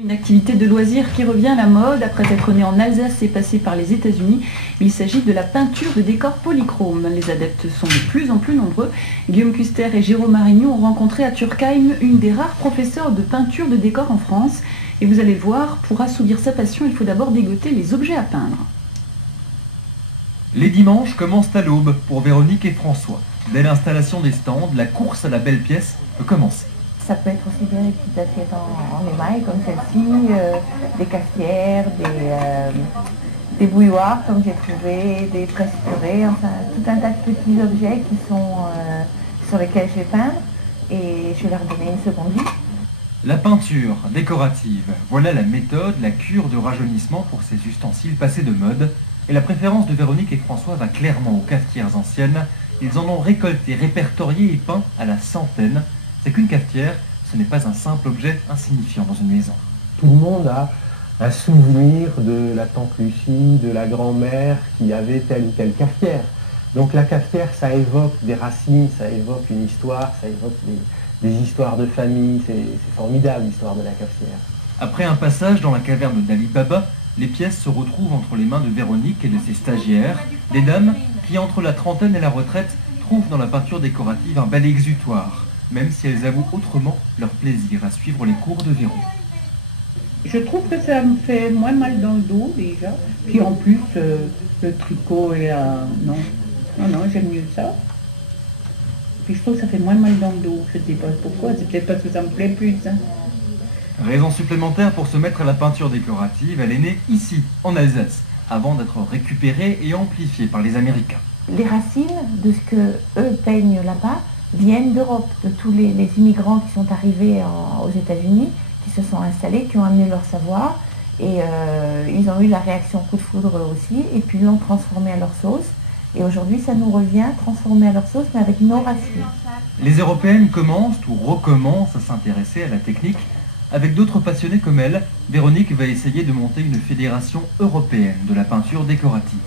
Une activité de loisir qui revient à la mode après être née en Alsace et passée par les États-Unis. Il s'agit de la peinture de décors polychromes. Les adeptes sont de plus en plus nombreux. Guillaume Custer et Jérôme Marignon ont rencontré à Turkheim une des rares professeurs de peinture de décors en France. Et vous allez le voir, pour assouvir sa passion, il faut d'abord dégoter les objets à peindre. Les dimanches commencent à l'aube pour Véronique et François. Dès l'installation des stands, la course à la belle pièce peut commencer. Ça peut être aussi bien des petites assiettes en émail comme celle-ci, des cafetières, des bouilloires comme j'ai trouvé, des presses purées, enfin tout un tas de petits objets qui sont, sur lesquels je vais peindre et je vais leur donner une seconde vie. La peinture décorative, voilà la méthode, la cure de rajeunissement pour ces ustensiles passés de mode. Et la préférence de Véronique et François va clairement aux cafetières anciennes. Ils en ont récolté, répertorié et peint à la centaine. C'est qu'une cafetière, ce n'est pas un simple objet insignifiant dans une maison. Tout le monde a un souvenir de la tante Lucie, de la grand-mère qui avait telle ou telle cafetière. Donc la cafetière, ça évoque des racines, ça évoque une histoire, ça évoque des histoires de famille. C'est formidable l'histoire de la cafetière. Après un passage dans la caverne d'Ali Baba, les pièces se retrouvent entre les mains de Véronique et de ses stagiaires, des dames qui, entre la trentaine et la retraite, trouvent dans la peinture décorative un bel exutoire, même si elles avouent autrement leur plaisir à suivre les cours de Véro. Je trouve que ça me fait moins mal dans le dos déjà, puis en plus le tricot et non, j'aime mieux ça. Puis je trouve que ça fait moins mal dans le dos, je ne sais pas pourquoi, c'est peut-être parce que ça me plaît plus. Hein. Raison supplémentaire pour se mettre à la peinture décorative, elle est née ici, en Alsace, avant d'être récupérée et amplifiée par les Américains. Les racines de ce que eux peignent là-bas viennent d'Europe, de tous les immigrants qui sont arrivés aux États-Unis, qui se sont installés, qui ont amené leur savoir, et ils ont eu la réaction coup de foudre eux aussi, et puis l'ont transformé à leur sauce. Et aujourd'hui, ça nous revient transformé à leur sauce, mais avec nos racines. Les Européennes commencent ou recommencent à s'intéresser à la technique. Avec d'autres passionnés comme elle, Véronique va essayer de monter une fédération européenne de la peinture décorative.